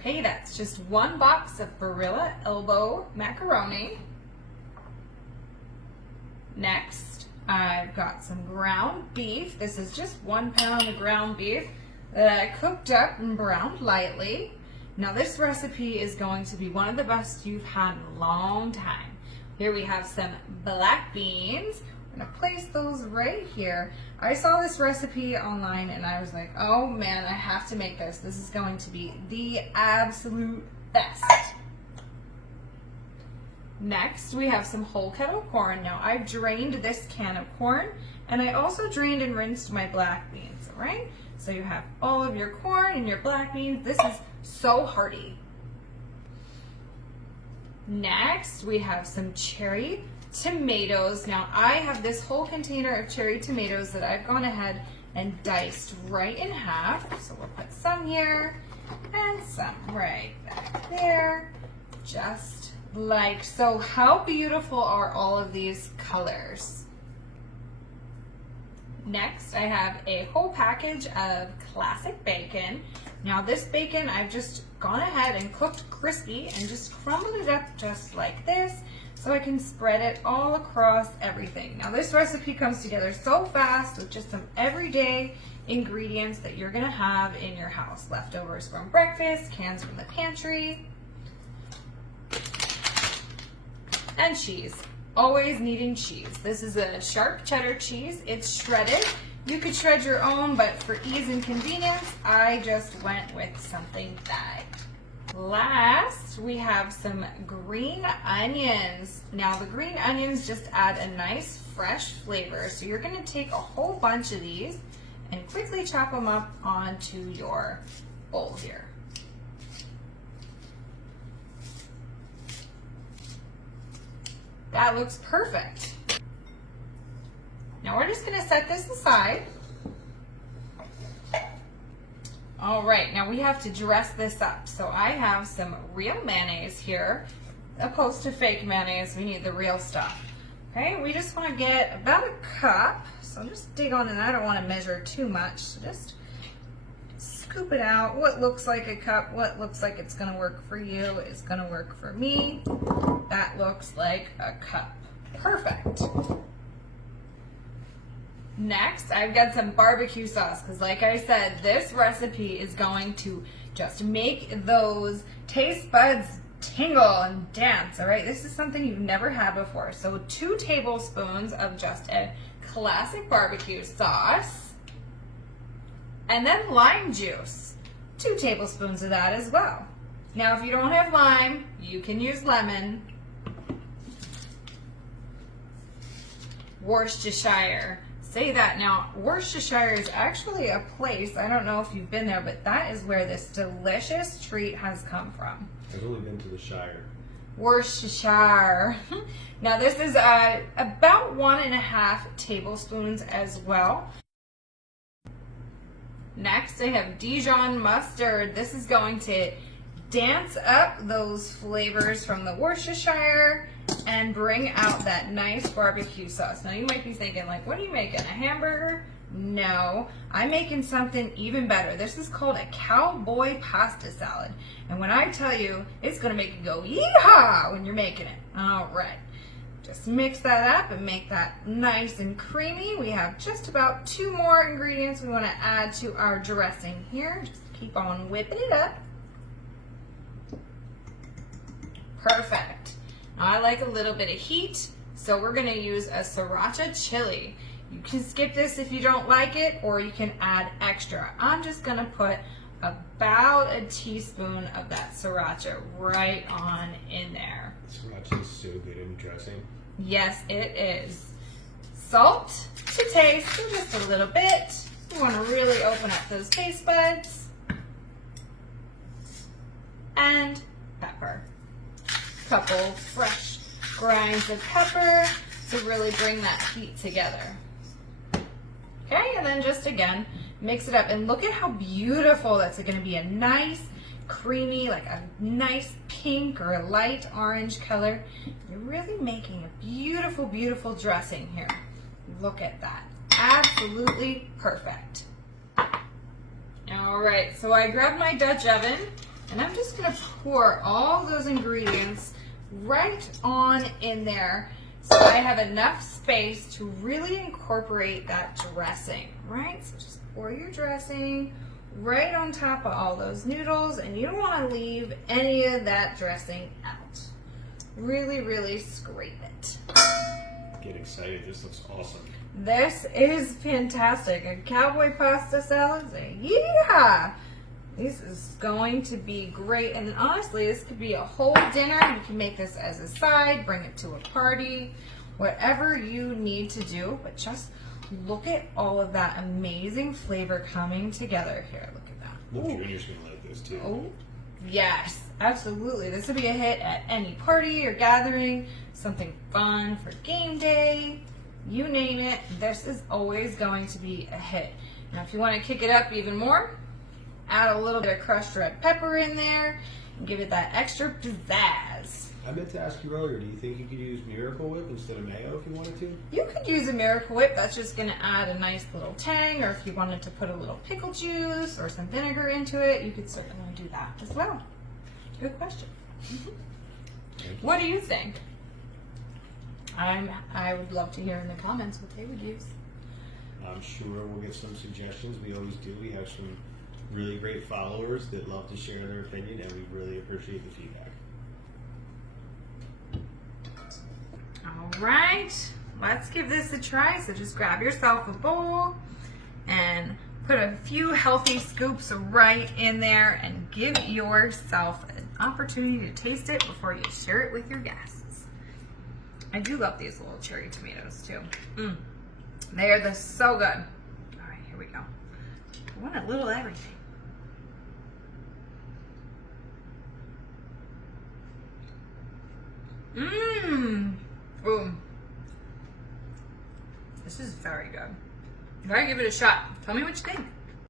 Okay, that's just 1 box of Barilla elbow macaroni. Next, I've got some ground beef. This is just 1 pound of ground beef that I cooked up and browned lightly. Now this recipe is going to be one of the best you've had in a long time. Here we have some black beans. I'm gonna place those right here. I saw this recipe online and I was like, oh man, I have to make this. This is going to be the absolute best. Next, we have some whole kettle corn. Now I've drained this can of corn and I also drained and rinsed my black beans, all right? So you have all of your corn and your black beans. This is so hearty. Next, we have some cherry tomatoes. Now I have this whole container of cherry tomatoes that I've gone ahead and diced right in half. So we'll put some here and some right back there, just like so. How beautiful are all of these colors? Next, I have a whole package of classic bacon. Now this bacon, I've just gone ahead and cooked crispy and just crumbled it up just like this so I can spread it all across everything. Now this recipe comes together so fast with just some everyday ingredients that you're gonna have in your house. Leftovers from breakfast, cans from the pantry, and cheese. Always needing cheese. This is a sharp cheddar cheese. It's shredded. You could shred your own, but for ease and convenience, I just went with something bagged. Last, we have some green onions. Now the green onions just add a nice fresh flavor. So you're gonna take a whole bunch of these and quickly chop them up onto your bowl here. That looks perfect. Now we're just gonna set this aside. All right, now we have to dress this up. So I have some real mayonnaise here, opposed to fake mayonnaise. We need the real stuff. Okay, we just wanna get about a cup. So just dig on, and I don't wanna measure too much. So just scoop it out. What looks like a cup, what looks like it's gonna work for you is gonna work for me. That looks like a cup. Perfect. Next, I've got some barbecue sauce, because like I said, this recipe is going to just make those taste buds tingle and dance, all right? This is something you've never had before. So 2 tablespoons of just a classic barbecue sauce, and then lime juice, 2 tablespoons of that as well. Now, if you don't have lime, you can use lemon. Worcestershire. Say that now. Worcestershire is actually a place, I don't know if you've been there, but that is where this delicious treat has come from. I've only been to the Shire. Worcestershire. Now this is about 1.5 tablespoons as well. Next, I have Dijon mustard. This is going to dance up those flavors from the Worcestershire and bring out that nice barbecue sauce. Now you might be thinking, like, what are you making, a hamburger? No, I'm making something even better. This is called a cowboy pasta salad. And when I tell you, it's gonna make you go yee-haw when you're making it. All right, just mix that up and make that nice and creamy. We have just about 2 more ingredients we wanna add to our dressing here. Just keep on whipping it up. Perfect. Now I like a little bit of heat, so we're gonna use a sriracha chili. You can skip this if you don't like it, or you can add extra. I'm just gonna put about a teaspoon of that sriracha right on in there. Sriracha is so good in dressing. Yes, it is. Salt to taste, so just a little bit. You wanna really open up those taste buds. And pepper. Couple fresh grinds of pepper to really bring that heat together. Okay, and then just again, mix it up and look at how beautiful that's gonna be. A nice, creamy, like a nice pink or a light orange color. You're really making a beautiful, beautiful dressing here. Look at that, absolutely perfect. All right, so I grabbed my Dutch oven And I'm just gonna pour all those ingredients right on in there so I have enough space to really incorporate that dressing, right? So just pour your dressing right on top of all those noodles, and you don't want to leave any of that dressing out. Really, really scrape it. Get excited. This looks awesome. This is fantastic. A cowboy pasta salad. Yeah! This is going to be great. And honestly, this could be a whole dinner. You can make this as a side, bring it to a party, whatever you need to do. But just look at all of that amazing flavor coming together here. Look at that. Well, Junior's going to like this too. Oh, yes, absolutely. This would be a hit at any party or gathering, something fun for game day, you name it. This is always going to be a hit. Now, if you want to kick it up even more, add a little bit of crushed red pepper in there and give it that extra pizzazz. I meant to ask you earlier, do you think you could use Miracle Whip instead of mayo if you wanted to? You could use a Miracle Whip. That's just going to add a nice little tang, or if you wanted to put a little pickle juice or some vinegar into it, you could certainly do that as well. Good question. What do you think? I would love to hear in the comments what they would use. I'm sure we'll get some suggestions. We always do. We have some really great followers that love to share their opinion, and we really appreciate the feedback. All right, let's give this a try. So just grab yourself a bowl and put a few healthy scoops right in there and give yourself an opportunity to taste it before you share it with your guests. I do love these little cherry tomatoes too. They are so good. All right, here we go. I want a little everything. Boom. This is very good. You gotta give it a shot. Tell me what you think.